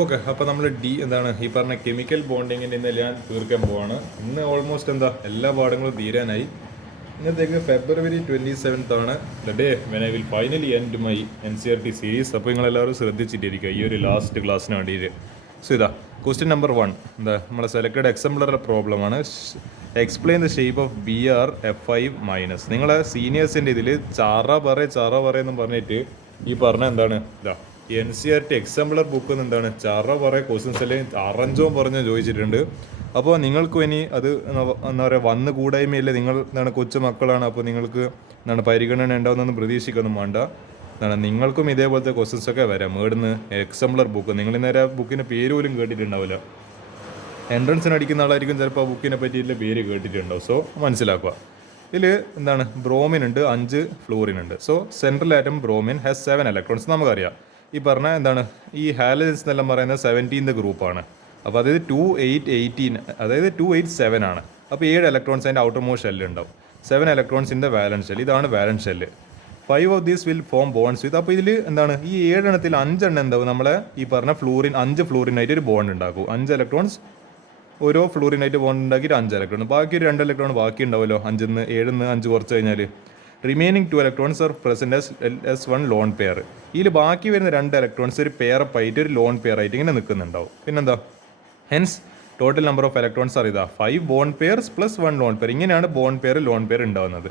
Okay, അപ്പോൾ നമ്മൾ എന്താണ് ഈ പറഞ്ഞ കെമിക്കൽ ബോണ്ടിങ്ങിൻ്റെ ഇന്ന് ഞാൻ തീർക്കാൻ പോവാണ്. ഇന്ന് ഓൾമോസ്റ്റ് എല്ലാ പാഠങ്ങളും തീരാനായി. ഇന്നത്തേക്ക് ഫെബ്രുവരി 27th ആണ് the day when I will finally end my NCERT series. അപ്പോൾ നിങ്ങളെല്ലാവരും ശ്രദ്ധിച്ചിട്ടിരിക്കുക ഈ ഒരു ലാസ്റ്റ് ക്ലാസ്സിന് വേണ്ടിയിട്ട്. സോ ഇതാ ക്വസ്റ്റ്യൻ നമ്പർ 1 എന്താ നമ്മളെ സെലക്ടഡ് എക്സാംപ്ലറുടെ പ്രോബ്ലമാണ്. Explain the shape of BR F5-. നിങ്ങളെ സീനിയേഴ്സിൻ്റെ ഇതിൽ ചാറ പറയെന്ന് പറഞ്ഞിട്ട് ഈ പറഞ്ഞ എന്താണ് ഇതാ NCERT എക്സാംപ്ലർ ബുക്ക് എന്താണ് ചാറ പറയ ക്വസ്റ്റ്യൻസ് അല്ലെങ്കിൽ അറഞ്ചോ പറഞ്ഞ് ചോദിച്ചിട്ടുണ്ട്. അപ്പോൾ നിങ്ങൾക്കും ഇനി അത് എന്താ പറയുക വന്ന് കൂടായ്മയില്ല. നിങ്ങൾ എന്താണ് കൊച്ചു മക്കളാണ്. അപ്പോൾ നിങ്ങൾക്ക് എന്താണ് പരിഗണന ഉണ്ടാവുന്നതെന്ന് പ്രതീക്ഷിക്കൊന്നും വേണ്ട. എന്താണ് നിങ്ങൾക്കും ഇതേപോലത്തെ ക്വസ്റ്റ്യൻസ് ഒക്കെ വരാം. മേടുന്ന് എക്സാംപ്ലർ ബുക്ക് നിങ്ങൾ നേരെ ബുക്കിൻ്റെ പേര് പോലും കേട്ടിട്ടുണ്ടാവില്ല. എൻട്രൻസിന് അടിക്കുന്ന ആളായിരിക്കും ചിലപ്പോൾ ആ ബുക്കിനെ പറ്റിയിട്ടുള്ള പേര് കേട്ടിട്ടുണ്ടാവും. സോ മനസ്സിലാക്കുക. ഇതിൽ എന്താണ് ബ്രോമിൻ ഉണ്ട്, 5 ഫ്ലൂറിൻ ഉണ്ട്. So central atom bromine has 7 electrons. നമുക്കറിയാം ഈ പറഞ്ഞ എന്താണ് ഈ ഹാലജൻസ് എന്നെല്ലാം പറയുന്നത് 17th ഗ്രൂപ്പാണ്. അപ്പോൾ അതായത് 2, 8, 18 അതായത് 2, 8, 7 ആണ്. അപ്പോൾ 7 ഇലക്ട്രോൺസ് അതിൻ്റെ ഔട്ടർ മോസ്റ്റ് ഷെല്ല് ഉണ്ടാവും. 7 electrons in the valence shell. ഇതാണ് valence shell. 5 of these will form bonds with. അപ്പോൾ ഇതിൽ എന്താണ് ഈ 7 എണ്ണത്തിൽ 5 എണ്ണം എന്താവും നമ്മളെ ഈ പറഞ്ഞ ഫ്ലൂറിൻ 5 ഫ്ലൂറിനായിട്ട് ഒരു ബോണ്ട് ഉണ്ടാക്കും. 5 ഇലക്ട്രോൺസ് ഓരോ ഫ്ലൂറിനായിട്ട് ബോണ്ട് ഉണ്ടാക്കിയിട്ട് 5 ഇലക്ട്രോൺ. ബാക്കി ഒരു 2 ഇലക്ട്രോൺ ബാക്കി ഉണ്ടാവുമല്ലോ. 7 5 കുറച്ച് കഴിഞ്ഞാൽ remaining 2 electrons are present S 1 lone pair. ഇതിൽ ബാക്കി വരുന്ന 2 ഇലക്ട്രോൺസ് ഒരു പെയറപ്പ് ആയിട്ട് ഒരു ലോൺ പെയർ ആയിട്ട് ഇങ്ങനെ നിൽക്കുന്നുണ്ടാവും. പിന്നെന്താ hence total number of electrons are ഇതാ 5 bond pairs plus 1 lone pair. ഇങ്ങനെയാണ് ബോണ്ട് പെയർ ലോൺ പെയർ ഉണ്ടാകുന്നത്.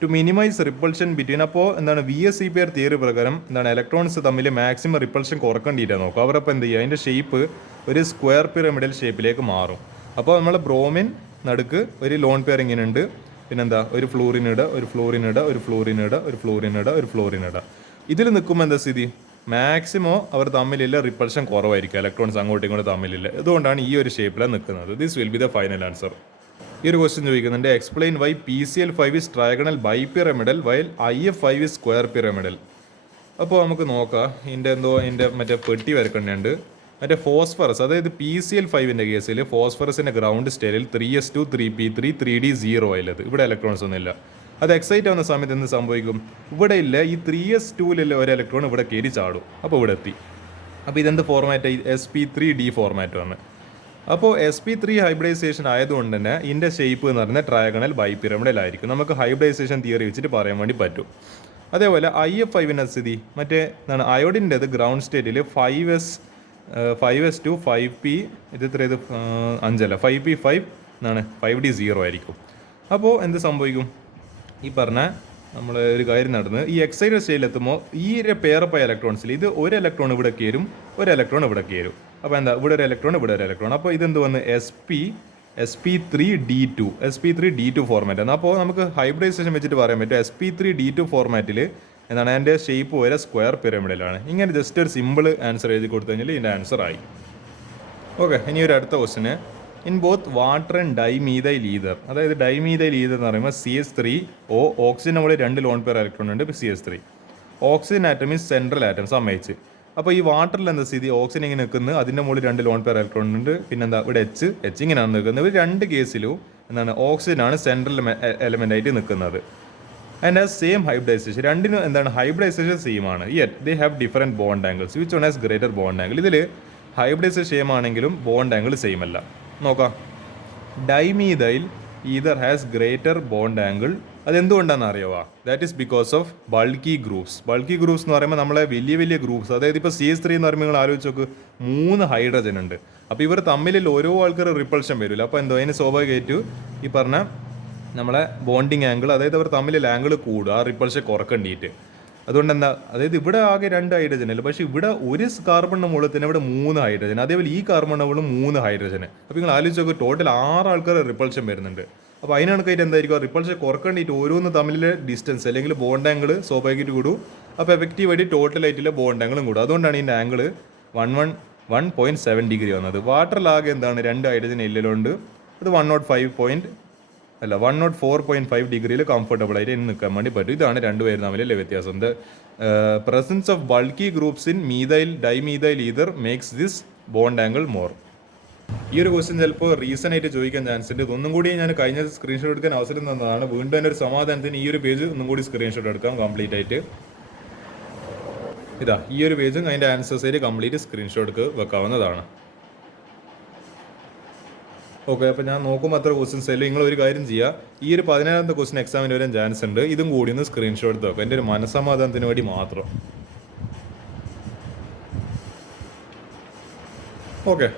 To minimize repulsion between. അപ്പോൾ എന്താണ് VSE പെയർ തിയറി പ്രകാരം എന്താണ് ഇലക്ട്രോൺസ് തമ്മിൽ മാക്സിമം റിപ്പൾഷൻ കുറക്കേണ്ടിയിട്ടാണ് നോക്കുക. അവരപ്പോൾ എന്ത് ചെയ്യുക അതിൻ്റെ ഷേപ്പ് ഒരു സ്ക്വയർ പിരമിഡൽ ഷേപ്പിലേക്ക് മാറും. അപ്പോൾ നമ്മൾ ബ്രോമിൻ നടുക്ക് ഒരു ലോൺ പെയർ ഇങ്ങനെ ഉണ്ട്. പിന്നെന്താ ഒരു ഫ്ലൂറിനിട ഒരു ഫ്ലൂറിനിട ഒരു ഫ്ലൂറിനിട ഒരു ഫ്ലൂറിനിട ഒരു ഫ്ലൂറിനിട. ഇതിൽ നിൽക്കുമ്പോൾ എന്താ സ്ഥിതി മാക്സിമം അവർ തമ്മിലില്ല റിപ്പൾഷൻ കുറവായിരിക്കും. ഇലക്ട്രോൺസ് അങ്ങോട്ടും ഇങ്ങോട്ടും തമ്മിലില്ല. അതുകൊണ്ടാണ് ഈ ഒരു ഷേപ്പിലാണ് നിൽക്കുന്നത്. This will be the final answer. ഈ ഒരു ക്വസ്റ്റ്യൻ ചോദിക്കുന്നുണ്ട് explain why PCl5 is trigonal bipyramidal while IF5 is square pyramidal. അപ്പോൾ നമുക്ക് നോക്കാം. ഇതിൻ്റെ മറ്റേ പെട്ടി വരക്കേണ്ടതുണ്ട്. മറ്റേ ഫോസ്ഫറസ് അതായത് PCl5ൻ്റെ കേസിൽ ഫോസ്ഫറസിൻ്റെ ഗ്രൗണ്ട് സ്റ്റേറ്റിൽ 3s2 3p3 3d0 ആയത്. ഇവിടെ ഇലക്ട്രോൺസ് ഒന്നുമില്ല. അത് എക്സൈറ്റ് ആവുന്ന സമയത്ത് എന്ത് സംഭവിക്കും? ഇവിടെ ഇല്ല ഈ 3s2ലുള്ള ഒരു ഇലക്ട്രോൺ ഇവിടെ കയറി ചാടും. അപ്പോൾ ഇവിടെ എത്തി. അപ്പോൾ ഇതെന്ത് ഫോർമാറ്റ് sp3d ഫോർമാറ്റ് വന്ന്. അപ്പോൾ sp3 ഹൈബ്രിഡൈസേഷൻ ആയതുകൊണ്ട് തന്നെ ഇതിൻ്റെ ഷേപ്പ് എന്ന് പറയുന്നത് ട്രയഗണൽ ബൈപിരമിഡലായിരിക്കും. നമുക്ക് ഹൈബ്രിഡൈസേഷൻ തിയറി വെച്ചിട്ട് പറയാൻ വേണ്ടി പറ്റും. അതേപോലെ IF5ൻ്റെ സ്ഥിതി മറ്റേ എന്താണ് അയോഡിൻ്റെത് ഗ്രൗണ്ട് സ്റ്റേറ്റിൽ 5s2 5p ഇത് 5 5p5 എന്നാണ് 5d0 ആയിരിക്കും. അപ്പോൾ എന്ത് സംഭവിക്കും? ഈ പറഞ്ഞ നമ്മൾ ഒരു കാര്യം നടന്ന് ഈ എക്സൈറ്റഡ് സ്റ്റേറ്റിലെത്തുമ്പോൾ ഈ പെയറപ്പായ ഇലക്ട്രോൺസിൽ ഇത് ഒരു ഇലക്ട്രോൺ ഇവിടെ കയറും, ഒരു ഇലക്ട്രോൺ ഇവിടെ കയറും. അപ്പോൾ എന്താ ഇവിടെ ഒരു ഇലക്ട്രോൺ ഇവിടെ ഒരു ഇലക്ട്രോൺ. അപ്പോൾ ഇതെന്ത് വന്ന് sp3d2 ഫോർമാറ്റ് ആണ്. അപ്പോൾ നമുക്ക് ഹൈബ്രിഡൈസേഷൻ വെച്ചിട്ട് പറയാൻ പറ്റും sp3d2 ഫോർമാറ്റിൽ എന്താണ് അതിൻ്റെ ഷേപ്പ് വരെ സ്ക്വയർ പിരമിഡിലാണ്. ഇങ്ങനെ ജസ്റ്റ് ഒരു സിമ്പിൾ ആൻസർ എഴുതി കൊടുത്തു കഴിഞ്ഞാൽ ഇതിൻ്റെ ആൻസർ ആയി. ഓക്കെ, ഇനി ഒരു അടുത്ത ക്വസ്റ്റിന് in both water and dimethyl ether. അതായത് ഡൈമീഥൈൽ ഈതർ എന്ന് പറയുമ്പോൾ CH3O ഓക്സിജൻ നമ്മൾ 2 ലോൺ പെയർ ഇലക്ട്രോൺ ഉണ്ട്. CH3 oxygen atom is central atom സമ്മതിച്ച്. അപ്പോൾ ഈ വാട്ടറിൽ എന്താ സ്ഥിതി? ഓക്സിജൻ ഇങ്ങനെ നിൽക്കുന്നത്, അതിൻ്റെ മുകളിൽ 2 ലോൺ പെയർ ഇലക്ട്രോൺ ഉണ്ട്. പിന്നെന്താ ഇവിടെ H ഇങ്ങനെയാണ് നിൽക്കുന്നത്. ഇവർ 2 കേസിലും എന്താണ് ഓക്സിജനാണ് സെൻട്രൽ എലമെൻ്റ് ആയിട്ട് നിൽക്കുന്നത്. And as same hybridisation. രണ്ടിനും എന്താണ് ഹൈബ്രിഡൈസേഷൻ സെയിം ആണ്. Yet they have different bond angles which one has greater bond angle. ഇതിൽ ഹൈബ്രിഡൈസേഷൻ സെയിം ആണെങ്കിലും ബോണ്ട് ആംഗിൾ സെയിം അല്ല. നോക്കാം. Dimethyl ether has greater bond angle. അതെന്തുകൊണ്ടാണെന്ന് അറിയാവാ? That is because of bulky groups. Bulky groups എന്ന് പറയുമ്പോൾ നമ്മളെ വലിയ ഗ്രൂപ്പ്സ്, അതായത് ഇപ്പോൾ CH3 എന്ന് പറയുമ്പോൾ നിങ്ങൾ ആലോചിച്ച് നോക്ക് 3 ഹൈഡ്രജൻ ഉണ്ട്. അപ്പോൾ ഇവർ തമ്മിൽ ഓരോ ആൾക്കാർ റിപ്പൾഷൻ വരില്ല. അപ്പോൾ എന്തോ അതിന് സ്വാഭാവികമായിട്ട് ഈ പറഞ്ഞ നമ്മളെ ബോണ്ടിങ് ആംഗിൾ, അതായത് അവർ തമ്മിൽ ആംഗിൾ കൂടുക, ആ റിപ്പൾഷൻ കുറക്കേണ്ടിയിട്ട്. അതുകൊണ്ട് എന്താ, അതായത് ഇവിടെ ആകെ 2 ഹൈഡ്രജൻ അല്ല, പക്ഷേ ഇവിടെ ഒരു കാർബണിൻ്റെ മുകളിൽ തന്നെ ഇവിടെ 3 ഹൈഡ്രജൻ. അതേപോലെ ഈ കാർബണിൻ്റെ മുകളിൽ 3 ഹൈഡ്രജൻ. അപ്പോൾ നിങ്ങൾ ആലോചിച്ച് നോക്കുക ടോട്ടൽ 6 ആൾക്കാർ റിപ്പൾഷൻ വരുന്നുണ്ട്. അപ്പോൾ അതിനകത്തായിട്ട് എന്തായിരിക്കും റിപ്പൾഷൻ കുറക്കേണ്ടിയിട്ട് ഓരോന്ന് തമ്മിലെ ഡിസ്റ്റൻസ് അല്ലെങ്കിൽ ബോണ്ട് ആംഗിൾ സ്വാഭാവികമായിട്ട് കൂടും. അപ്പോൾ എഫക്റ്റീവായിട്ട് ടോട്ടലായിട്ടുള്ള ബോണ്ട് ആംഗിളും കൂടും. അതുകൊണ്ടാണ് ഇതിൻ്റെ ആംഗിൾ 1.7 ഡിഗ്രി വന്നത്. വാട്ടറിലാകെ എന്താണ് 2 ഹൈഡ്രജൻ എല്ലിലുണ്ട്. അത് 104.5 ഡിഗ്രിയിൽ കംഫർട്ടബിൾ ആയിട്ട് ഇനി നിൽക്കാൻ വേണ്ടി പറ്റും. ഇതാണ് 2 പേരും തമ്മിലുള്ള വ്യത്യാസം. The presence of bulky groups in dimethyl ether makes this bond angle more. ഈ ഒരു ക്വസ്റ്റ്യൻ ചിലപ്പോൾ റീസൺ ആയിട്ട് ചോദിക്കാൻ ചാൻസ് ഉണ്ട്. ഇതൊന്നും കൂടി ഞാൻ കഴിഞ്ഞ സ്ക്രീൻഷോട്ട് എടുക്കാൻ അവസരം തന്നതാണ്. വീണ്ടും തന്നെ ഒരു സമാധാനത്തിന് ഈ ഒരു പേജ് ഒന്നും കൂടി സ്ക്രീൻഷോട്ട് എടുക്കാം കംപ്ലീറ്റ് ആയിട്ട്. ഇതാ ഈ ഒരു പേജും അതിൻ്റെ ആൻസേഴ്സ് കംപ്ലീറ്റ് സ്ക്രീൻഷോട്ട് വെക്കാവുന്നതാണ്. ഓക്കെ, അപ്പോൾ ഞാൻ നോക്കുമ്പോൾ അത്ര ക്വസ്റ്റ്യൻസ് അല്ല. നിങ്ങൾ ഒരു കാര്യം ചെയ്യുക, ഈ ഒരു 17ാമത്തെ ക്വസ്റ്റ്യൻ എക്സാമിന് വരാൻ ചാൻസ് ഉണ്ട്. ഇതും കൂടി ഒന്ന് സ്ക്രീൻഷോട്ട് എടുത്ത് വെക്കുക, എൻ്റെ ഒരു മനസ്സമാധാനത്തിന് വേണ്ടി മാത്രം. ഓക്കെ,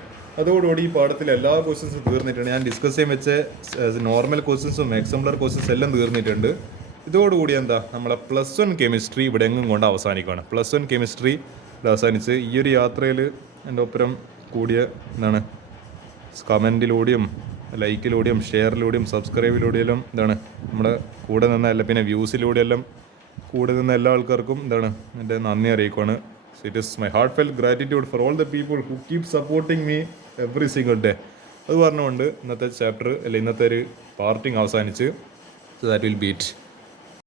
അതോടുകൂടി ഈ പാഠത്തിൽ എല്ലാ ക്വസ്റ്റ്യൻസും തീർന്നിട്ടുണ്ട്. ഞാൻ ഡിസ്കസ് ചെയ്യാൻ വെച്ച നോർമൽ ക്വസ്റ്റ്യൻസും എക്സാംപ്ലർ ക്വസ്റ്റ്യൻസും എല്ലാം തീർന്നിട്ടുണ്ട്. ഇതോടുകൂടി നമ്മളെ +1 കെമിസ്ട്രി ഇവിടെ എങ്ങും കൊണ്ട് അവസാനിക്കുകയാണ്. +1 കെമിസ്ട്രി അവസാനിച്ച് ഈ ഒരു യാത്രയിൽ എൻ്റെ ഒപ്പരം കൂടിയ കമൻറ്റിലൂടെയും ലൈക്കിലൂടെയും ഷെയറിലൂടെയും സബ്സ്ക്രൈബിലൂടെയെല്ലാം നമ്മുടെ കൂടെ നിന്നല്ല, പിന്നെ വ്യൂസിലൂടെയെല്ലാം കൂടെ നിന്ന എല്ലാ ആൾക്കാർക്കും എൻ്റെ നന്ദി അറിയിക്കുകയാണ്. It is my heartfelt gratitude for all the people who keep supporting me every single day. അത് പറഞ്ഞുകൊണ്ട് ഇന്നത്തെ ചാപ്റ്റർ ഇന്നത്തെ ഒരു പാർട്ടിങ് അവസാനിച്ച്. So that will beat.